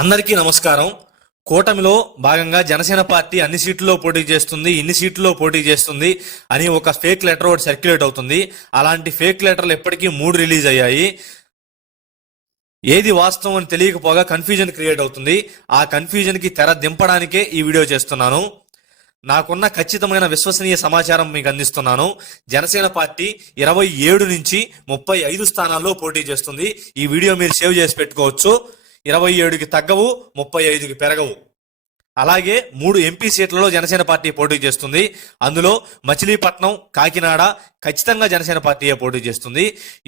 అందరికీ నమస్కారం. కూటమిలో భాగంగా జనసేన పార్టీ అన్ని సీట్లలో పోటీ చేస్తుంది, ఇన్ని సీట్లలో పోటీ చేస్తుంది అని ఒక ఫేక్ లెటర్ ఒకటి సర్క్యులేట్ అవుతుంది. అలాంటి ఫేక్ లెటర్లు ఎప్పటికీ 3 రిలీజ్ అయ్యాయి. ఏది వాస్తవం అని తెలియకపోగా కన్ఫ్యూజన్ క్రియేట్ అవుతుంది. ఆ కన్ఫ్యూజన్ కి తెర దింపడానికే ఈ వీడియో చేస్తున్నాను. నాకున్న ఖచ్చితమైన విశ్వసనీయ సమాచారం మీకు అందిస్తున్నాను. జనసేన పార్టీ 27 నుంచి 35 స్థానాల్లో పోటీ చేస్తుంది. ఈ వీడియో మీరు సేవ్ చేసి పెట్టుకోవచ్చు. 27కి తగ్గవు, 35కి పెరగవు. అలాగే 3 ఎంపీ సీట్లలో జనసేన పార్టీ పోటీ చేస్తుంది. అందులో మచిలీపట్నం, కాకినాడ ఖచ్చితంగా జనసేన పార్టీయే పోటీ చేస్తుంది.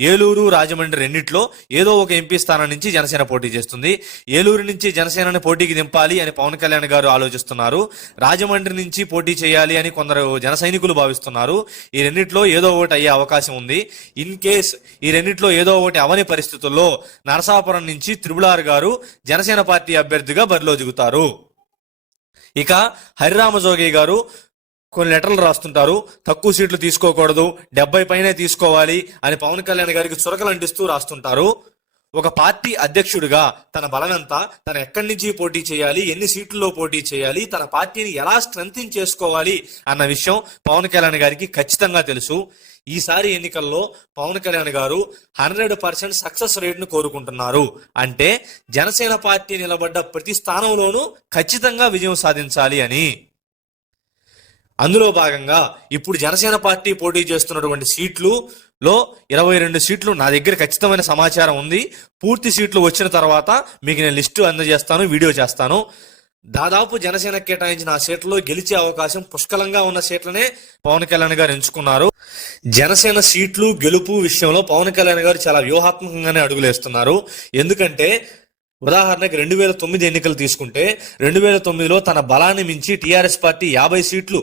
ఏలూరు, రాజమండ్రి రెండిట్లో ఏదో ఒక ఎంపీ స్థానం నుంచి జనసేన పోటీ చేస్తుంది. ఏలూరు నుంచి జనసేనని పోటీకి దింపాలి అని పవన్ కళ్యాణ్ గారు ఆలోచిస్తున్నారు. రాజమండ్రి నుంచి పోటీ చేయాలి అని కొందరు జన సైనికులు భావిస్తున్నారు. ఈ రెండిట్లో ఏదో ఒకటి అయ్యే అవకాశం ఉంది. ఇన్ కేస్ ఈ రెండిట్లో ఏదో ఒకటి అవని పరిస్థితుల్లో నరసాపురం నుంచి త్రిబులార్ గారు జనసేన పార్టీ అభ్యర్థిగా బరిలో దిగుతారు. ఇక హరిరామజోగి గారు కొన్ని లెటర్లు రాస్తుంటారు. తక్కువ సీట్లు తీసుకోకూడదు, 70 పైనే తీసుకోవాలి అని పవన్ కళ్యాణ్ గారికి చురకలు అంటిస్తూ రాస్తుంటారు. ఒక పార్టీ అధ్యక్షుడిగా తన బలమంతా, తన ఎక్కడి నుంచి పోటీ చేయాలి, ఎన్ని సీట్లలో పోటీ చేయాలి, తన పార్టీని ఎలా స్ట్రెంథింగ్ చేసుకోవాలి అన్న విషయం పవన్ కళ్యాణ్ గారికి ఖచ్చితంగా తెలుసు. ఈసారి ఎన్నికల్లో పవన్ కళ్యాణ్ గారు 100% సక్సెస్ రేట్ను కోరుకుంటున్నారు. అంటే జనసేన పార్టీ నిలబడ్డ ప్రతి స్థానంలోనూ ఖచ్చితంగా విజయం సాధించాలి అని. అందులో భాగంగా ఇప్పుడు జనసేన పార్టీ పోటీ చేస్తున్నటువంటి సీట్లులో 22 సీట్లు నా దగ్గర ఖచ్చితమైన సమాచారం ఉంది. పూర్తి సీట్లు వచ్చిన తర్వాత మీకు నేను లిస్టు అందజేస్తాను, వీడియో చేస్తాను. దాదాపు జనసేన కేటాయించిన ఆ సీట్లలో గెలిచే అవకాశం పుష్కలంగా ఉన్న సీట్లనే పవన్ కళ్యాణ్ గారు ఎంచుకున్నారు. జనసేన సీట్లు గెలుపు విషయంలో పవన్ కళ్యాణ్ గారు చాలా వ్యూహాత్మకంగానే అడుగులేస్తున్నారు. ఎందుకంటే ఉదాహరణకి 2009 ఎన్నికలు తీసుకుంటే 2009లో తన బలాన్ని మించి టీఆర్ఎస్ పార్టీ 50 సీట్లు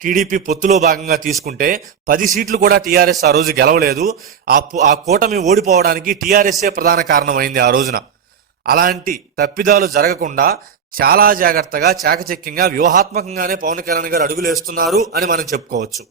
టీడీపీ పొత్తులో భాగంగా తీసుకుంటే 10 సీట్లు కూడా టీఆర్ఎస్ ఆ రోజు గెలవలేదు. ఆ కూటమి ఓడిపోవడానికి టీఆర్ఎస్ఏ ప్రధాన కారణమైంది ఆ రోజున. అలాంటి తప్పిదాలు జరగకుండా చాలా జాగ్రత్తగా, చాకచక్యంగా, వ్యూహాత్మకంగానే పవన్ కళ్యాణ్ గారు అడుగులేస్తున్నారు అని మనం చెప్పుకోవచ్చు.